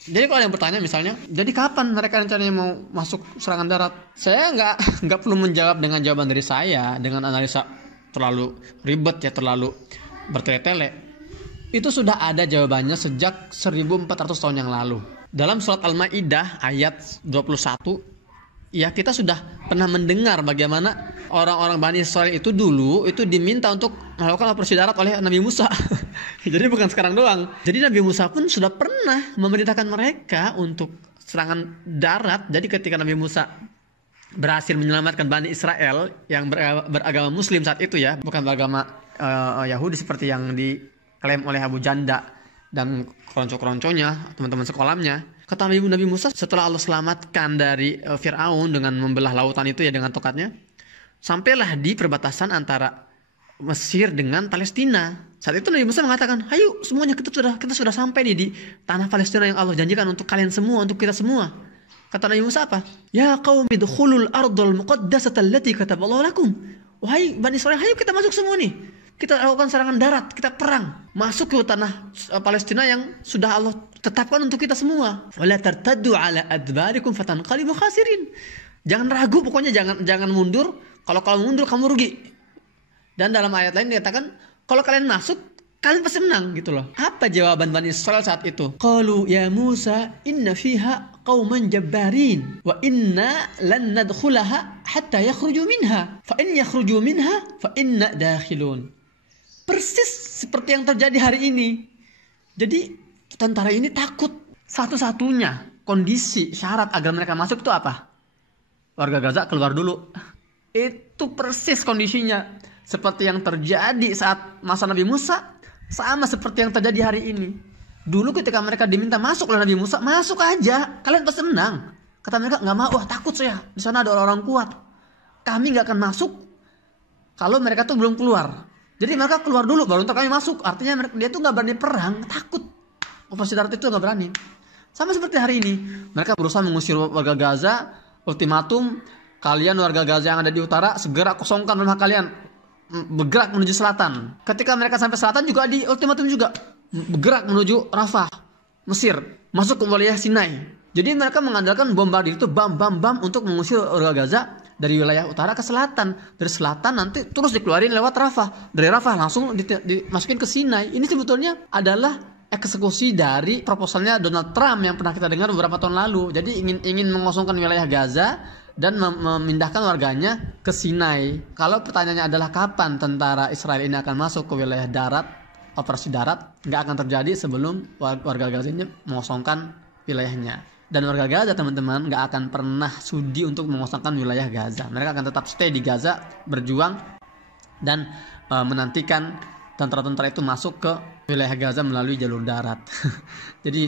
Jadi kalau ada yang bertanya misalnya, jadi kapan mereka rencananya mau masuk serangan darat? Saya nggak perlu menjawab dengan jawaban dari saya dengan analisa terlalu ribet ya, terlalu bertele-tele. Itu sudah ada jawabannya sejak 1400 tahun yang lalu. Dalam surat Al-Maidah ayat 21, ya kita sudah pernah mendengar bagaimana orang-orang Bani Israil itu dulu itu diminta untuk melakukan operasi darat oleh Nabi Musa. Jadi bukan sekarang doang. Jadi Nabi Musa pun sudah pernah memerintahkan mereka untuk serangan darat. Jadi ketika Nabi Musa berhasil menyelamatkan Bani Israel yang beragama Muslim saat itu ya, bukan beragama Yahudi seperti yang diklaim oleh Abu Janda dan keronco-keronconya, teman-teman sekolahnya. Kata Nabi Musa, setelah Allah selamatkan dari Fir'aun dengan membelah lautan itu ya dengan tokatnya, sampailah di perbatasan antara Mesir dengan Palestina. Saat itu Nabi Musa mengatakan, ayo semuanya kita sudah sampai nih di tanah Palestina yang Allah janjikan untuk kalian semua, untuk kita semua. Kata Nabi Musa apa? Ya qaumi dukhulul ardul muqaddasata allati kataballahu lakum. Wahai Bani Israil, ayo kita masuk semua nih. Kita lakukan serangan darat, kita perang, masuk ke tanah Palestina yang sudah Allah tetapkan untuk kita semua. Wala tartaddu ala adbarikum fatanqalibu khasirin. Jangan ragu, pokoknya jangan mundur. Kalau mundur kamu rugi. Dan dalam ayat lain dikatakan, kalau kalian masuk, kalian pasti menang gitu loh. Apa jawaban Bani Israil saat itu? Qalu ya Musa inna fiha qauman jabbarin wa inna lan nadkhulaha hatta yakhruju minha. Fa in yakhruju minha fa inna dakhilun. Persis seperti yang terjadi hari ini. Jadi tentara ini takut. Satu-satunya kondisi syarat agar mereka masuk itu apa? Warga Gaza keluar dulu. Itu persis kondisinya. Seperti yang terjadi saat masa Nabi Musa. Sama seperti yang terjadi hari ini. Dulu ketika mereka diminta masuk oleh Nabi Musa, masuk aja. Kalian pasti menang. Kata mereka, nggak mau. Wah takut saya. Di sana ada orang-orang kuat. Kami nggak akan masuk kalau mereka tuh belum keluar. Jadi mereka keluar dulu baru ntar kami masuk. Artinya dia tuh nggak berani perang, takut. Operasi darat itu nggak berani. Sama seperti hari ini, mereka berusaha mengusir warga Gaza. Ultimatum, kalian warga Gaza yang ada di utara segera kosongkan rumah kalian, bergerak menuju selatan. Ketika mereka sampai selatan juga di ultimatum juga, bergerak menuju Rafah, Mesir, masuk ke wilayah Sinai. Jadi mereka mengandalkan bombardir itu bam untuk mengusir warga Gaza dari wilayah utara ke selatan. Dari selatan nanti terus dikeluarin lewat Rafah. Dari Rafah langsung dimasukin ke Sinai. Ini sebetulnya adalah eksekusi dari proposalnya Donald Trump yang pernah kita dengar beberapa tahun lalu. Jadi ingin mengosongkan wilayah Gaza dan memindahkan warganya ke Sinai. Kalau pertanyaannya adalah kapan tentara Israel ini akan masuk ke wilayah darat, operasi darat, nggak akan terjadi sebelum warga Gaza ini mengosongkan wilayahnya. Dan warga Gaza teman-teman nggak akan pernah sudi untuk mengosongkan wilayah Gaza. Mereka akan tetap stay di Gaza, berjuang dan menantikan tentara-tentara itu masuk ke wilayah Gaza melalui jalur darat. Jadi